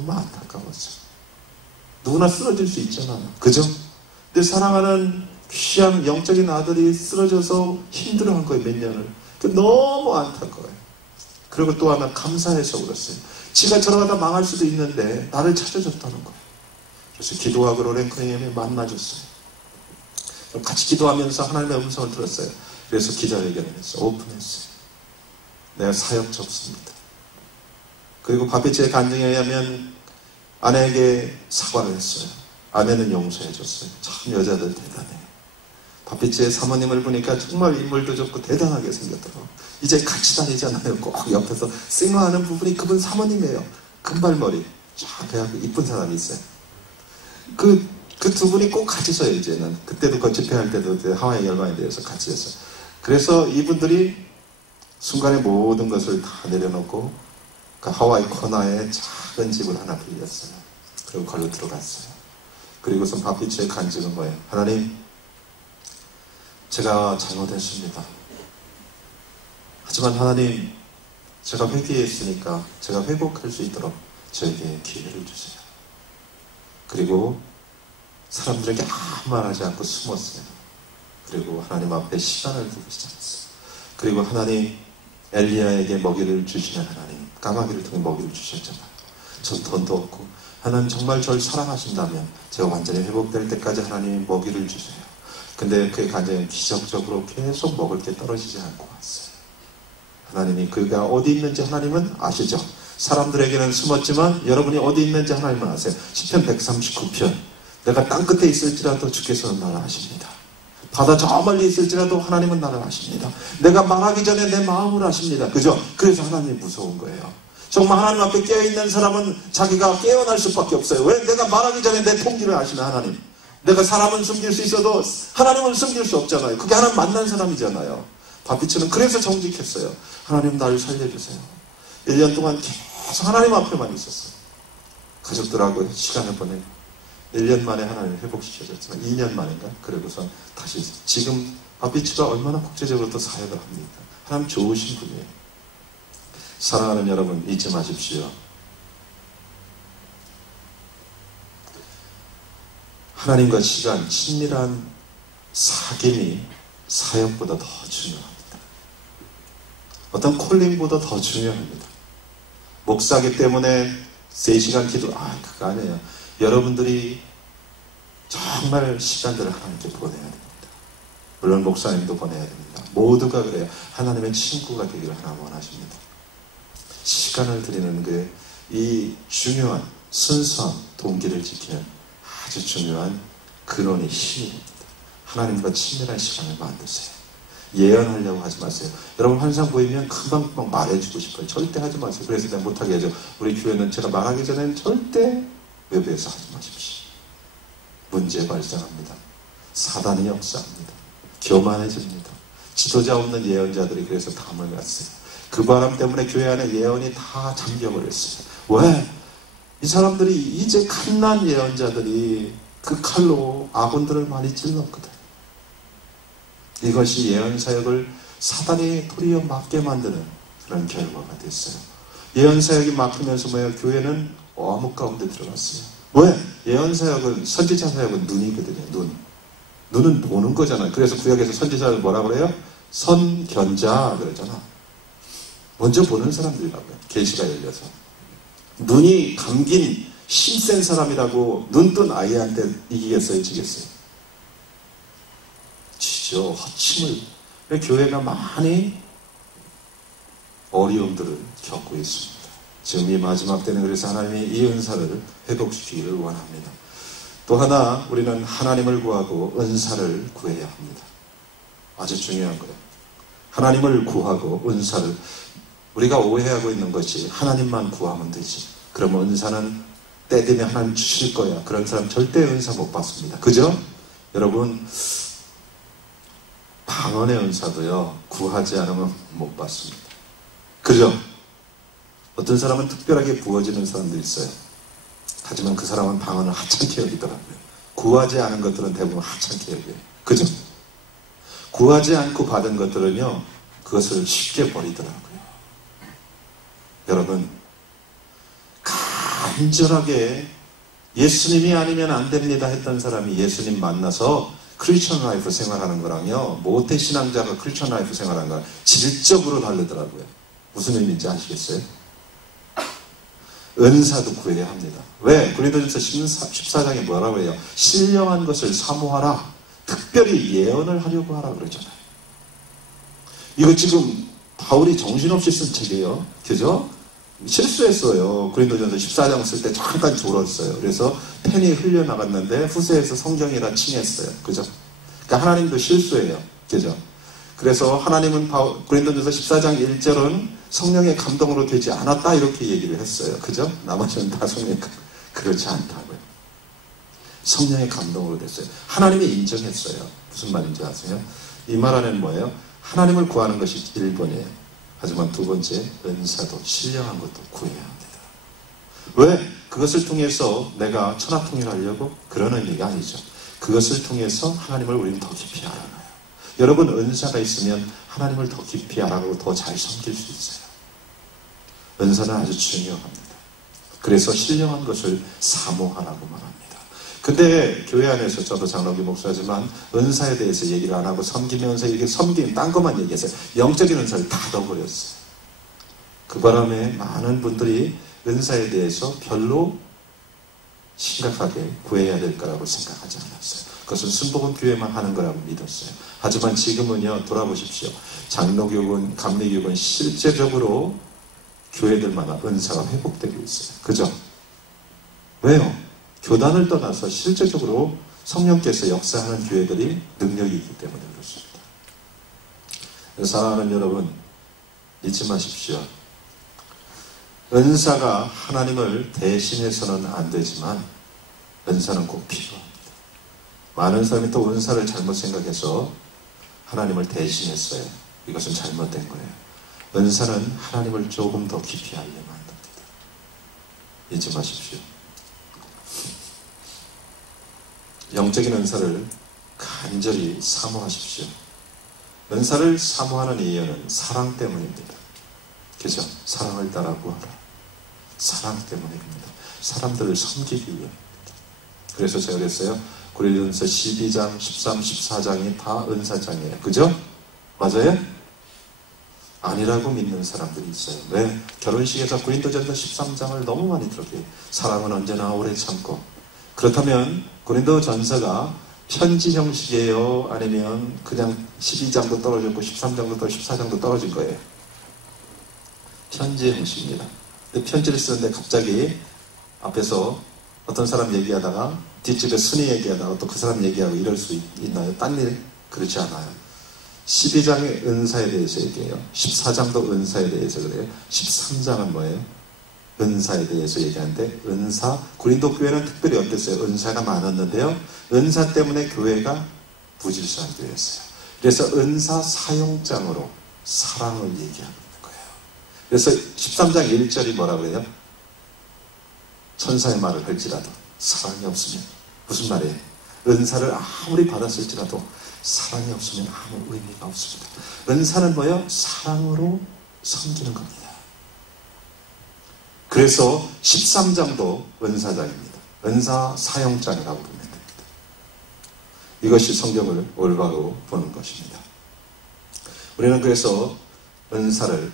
너무 안타까웠어요. 누구나 쓰러질 수 있잖아요. 그죠? 근데 사랑하는 귀한 영적인 아들이 쓰러져서 힘들어한 거예요. 몇 년을. 너무 안타까워요. 그리고 또 하나 감사해서 울었어요. 지가 저러다 망할 수도 있는데 나를 찾아줬다는 거예요. 그래서 기도하고 로렌크님이 만나줬어요. 같이 기도하면서 하나님의 음성을 들었어요. 그래서 기자회견을 했어요. 오픈했어요. 내가 사역 접습니다. 그리고 바피치의 간증에 의하면 아내에게 사과를 했어요. 아내는 용서해줬어요. 참 여자들 대단해요. 바피치의 사모님을 보니까 정말 인물도 좋고 대단하게 생겼더라고요. 이제 같이 다니잖아요. 꼭 옆에서 쌩얼하는 부분이 그분 사모님이에요. 금발머리 쫙 해갖고 이쁜 사람이 있어요. 그 두 분이 꼭 같이 서요. 이제는. 그때도 그 집회할 때도 하와이 열방에 대해서 같이 했어요. 그래서 이분들이 순간에 모든 것을 다 내려놓고 그 하와이 코나에 작은 집을 하나 빌렸어요. 그리고 걸로 들어갔어요. 그리고서 바피치의 간증은 뭐예요? 하나님, 제가 잘못했습니다. 하지만 하나님, 제가 회개했으니까 제가 회복할 수 있도록 저에게 기회를 주세요. 그리고 사람들에게 아무 말 하지 않고 숨었어요. 그리고 하나님 앞에 시간을 두기 시작했어요. 그리고 하나님, 엘리야에게 먹이를 주시는 하나님, 까마귀를 통해 먹이를 주셨잖아요. 전 돈도 없고 하나님 정말 저를 사랑하신다면 제가 완전히 회복될 때까지 하나님이 먹이를 주세요. 근데 그의 간증은 기적적으로 계속 먹을 게 떨어지지 않고 왔어요. 하나님이 그가 어디 있는지 하나님은 아시죠? 사람들에게는 숨었지만 여러분이 어디 있는지 하나님은 아세요. 시편 139편 내가 땅끝에 있을지라도 주께서는 나를 아십니다. 바다 저 멀리 있을지라도 하나님은 나를 아십니다. 내가 말하기 전에 내 마음을 아십니다. 그죠? 그래서 하나님이 무서운 거예요. 정말 하나님 앞에 깨어있는 사람은 자기가 깨어날 수밖에 없어요. 왜? 내가 말하기 전에 내 통지를 아시는 하나님. 내가 사람은 숨길 수 있어도 하나님은 숨길 수 없잖아요. 그게 하나님 만난 사람이잖아요. 바피치는 그래서 정직했어요. 하나님 나를 살려주세요. 1년 동안 계속 하나님 앞에만 있었어요. 가족들하고 시간을 보내고 1년 만에 하나님을 회복시켜줬지만 2년 만인가? 그러고서 다시 지금 바피치가 얼마나 국제적으로 또 사역을 합니까? 하나님 좋으신 분이에요. 사랑하는 여러분 잊지 마십시오. 하나님과 시간, 친밀한 사귐이 사역보다 더 중요합니다. 어떤 콜링보다 더 중요합니다. 목사기 때문에 3시간 기도, 그거 아니에요. 여러분들이 정말 시간들을 하나님께 보내야 됩니다. 물론 목사님도 보내야 됩니다. 모두가 그래요. 하나님의 친구가 되기를 하나님 원하십니다. 시간을 드리는 게 이 중요한 순수한 동기를 지키는 아주 중요한 근원의 힘입니다. 하나님과 친밀한 시간을 만드세요. 예언하려고 하지 마세요. 여러분 환상 보이면 금방 말해주고 싶어요. 절대 하지 마세요. 그래서 내가 못하게 하죠. 우리 교회는 제가 말하기 전에는 절대 외부에서 하지 마십시오. 문제 발생합니다. 사단이 역사합니다. 교만해집니다. 지도자 없는 예언자들이 그래서 담을 갔어요. 그 바람 때문에 교회 안에 예언이 다 잠겨버렸어요. 왜? 이 사람들이 이제 갓난 예언자들이 그 칼로 아군들을 많이 찔렀거든. 이것이 예언사역을 사단이 도리어 막게 만드는 그런 결과가 됐어요. 예언사역이 막히면서 뭐예요? 교회는 어묵 가운데 들어갔어요. 왜? 예언사역은, 선지자사역은 눈이거든요. 눈은 보는 거잖아요. 그래서 구약에서 선지자를 뭐라 그래요? 선견자 그러잖아. 먼저 보는 사람들이라고요. 계시가 열려서. 눈이 감긴 힘센 사람이라고 눈뜬 아이한테 이기겠어요? 지겠어요? 지죠. 허침을. 교회가 많이 어려움들을 겪고 있습니다. 지금 이 마지막 때는 그래서 하나님이 이 은사를 회복시키기를 원합니다. 또 하나 우리는 하나님을 구하고 은사를 구해야 합니다. 아주 중요한 거예요. 하나님을 구하고 은사를. 우리가 오해하고 있는 것이 하나님만 구하면 되지. 그러면 은사는 때 되면 하나님 주실 거야. 그런 사람 절대 은사 못 받습니다. 그죠? 여러분 방언의 은사도요 구하지 않으면 못 받습니다. 그죠? 어떤 사람은 특별하게 부어지는 사람도 있어요. 하지만 그 사람은 방언을 하찮게 여기더라고요. 구하지 않은 것들은 대부분 하찮게 여겨요. 그죠? 구하지 않고 받은 것들은요 그것을 쉽게 버리더라고요. 여러분 완전하게 예수님이 아니면 안 됩니다 했던 사람이 예수님 만나서 크리스천 라이프 생활하는 거랑요, 모태 신앙자가 크리스천 라이프 생활하는 거랑 질적으로 다르더라고요. 무슨 의미인지 아시겠어요? 은사도 구해야 합니다. 왜? 고린도전서 14장에 뭐라고 해요? 신령한 것을 사모하라. 특별히 예언을 하려고 하라 그러잖아요. 이거 지금 바울이 정신없이 쓴 책이에요. 그죠? 실수했어요. 고린도전서 14장 쓸 때 잠깐 졸았어요. 그래서 펜이 흘려나갔는데 후세에서 성경이라 칭했어요. 그죠? 그러니까 하나님도 실수해요. 그죠? 그래서 하나님은 고린도전서 14장 1절은 성령의 감동으로 되지 않았다 이렇게 얘기를 했어요. 그죠? 나머지는 다 성령의 그렇지 않다고요. 성령의 감동으로 됐어요. 하나님이 인정했어요. 무슨 말인지 아세요? 이 말 안에는 뭐예요? 하나님을 구하는 것이 1번이에요. 하지만 두 번째, 은사도 신령한 것도 구해야 합니다. 왜? 그것을 통해서 내가 천하통일하려고? 그런 의미가 아니죠. 그것을 통해서 하나님을 우리는 더 깊이 알아놔요. 여러분, 은사가 있으면 하나님을 더 깊이 알아가고 더 잘 섬길 수 있어요. 은사는 아주 중요합니다. 그래서 신령한 것을 사모하라고 말합니다. 근데 교회 안에서 저도 장로교 목사지만 은사에 대해서 얘기를 안 하고 섬기면서 이렇게 섬기는 딴 것만 얘기했어요. 영적인 은사를 다 넣어버렸어요. 그 바람에 많은 분들이 은사에 대해서 별로 심각하게 구해야 될 거라고 생각하지 않았어요. 그것은 순복음 교회만 하는 거라고 믿었어요. 하지만 지금은요, 돌아보십시오. 장로교군, 감리교군 실제적으로 교회들마다 은사가 회복되고 있어요. 그죠? 왜요? 교단을 떠나서 실제적으로 성령께서 역사하는 교회들이 능력이 있기 때문에 그렇습니다. 사랑하는 여러분, 잊지 마십시오. 은사가 하나님을 대신해서는 안 되지만 은사는 꼭 필요합니다. 많은 사람이 또 은사를 잘못 생각해서 하나님을 대신했어요. 이것은 잘못된 거예요. 은사는 하나님을 조금 더 깊이 알려면 안 됩니다. 잊지 마십시오. 영적인 은사를 간절히 사모하십시오. 은사를 사모하는 이유는 사랑 때문입니다. 그죠? 사랑을 따라 구하라. 사랑 때문입니다. 사람들을 섬기기 위함입니다. 그래서 제가 그랬어요. 고린도전서 12장, 13, 14장이 다 은사장이에요. 그죠? 맞아요? 아니라고 믿는 사람들이 있어요. 왜? 결혼식에서 고린도전서 13장을 너무 많이 들었어요. 사랑은 언제나 오래 참고. 그렇다면 고린도전서가 편지 형식이에요? 아니면 그냥 12장도 떨어졌고 13장도 떨어지고 14장도 떨어진 거예요? 편지 형식입니다. 근데 편지를 쓰는데 갑자기 앞에서 어떤 사람 얘기하다가 뒷집에 순위 얘기하다가 또 그 사람 얘기하고 이럴 수 있나요? 딴 일? 그렇지 않아요. 12장의 은사에 대해서 얘기해요. 14장도 은사에 대해서 그래요. 13장은 뭐예요? 은사에 대해서 얘기하는데 은사, 고린도 교회는 특별히 어땠어요? 은사가 많았는데요. 은사 때문에 교회가 부질서한 교회였어요. 그래서 은사 사용장으로 사랑을 얘기하고 있는 거예요. 그래서 13장 1절이 뭐라고 해요? 천사의 말을 할지라도 사랑이 없으면 무슨 말이에요? 은사를 아무리 받았을지라도 사랑이 없으면 아무 의미가 없습니다. 은사는 뭐예요? 사랑으로 섬기는 겁니다. 그래서 13장도 은사장입니다. 은사 사용장이라고 보면 됩니다. 이것이 성경을 올바로 보는 것입니다. 우리는 그래서 은사를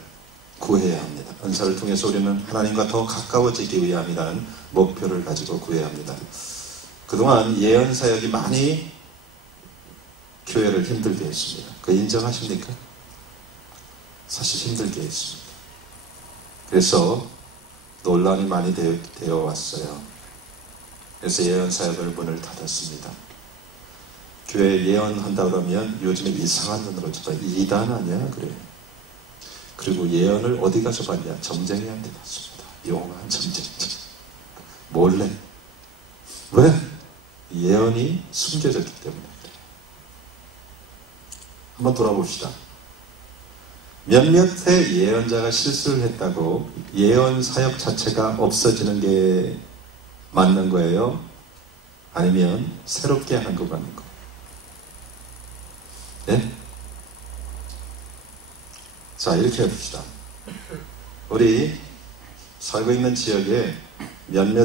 구해야 합니다. 은사를 통해서 우리는 하나님과 더 가까워지기 위함이라는 목표를 가지고 구해야 합니다. 그동안 예언 사역이 많이 교회를 힘들게 했습니다. 그 인정하십니까? 사실 힘들게 했습니다. 그래서 논란이 많이 되어 왔어요. 그래서 예언 사역을 문을 닫았습니다. 교회 예언한다 그러면 요즘에 이상한 눈으로 저 이단 아니야? 그래요. 그리고 예언을 어디 가서 봤냐? 점쟁이한테 봤습니다. 용한 점쟁이. 몰래. 왜? 예언이 숨겨졌기 때문에. 한번 돌아봅시다. 몇몇의 예언자가 실수를 했다고 예언 사역 자체가 없어지는 게 맞는 거예요? 아니면 새롭게 하는 거 맞는 거예요? 네? 자, 이렇게 해봅시다. 우리 살고 있는 지역에 몇몇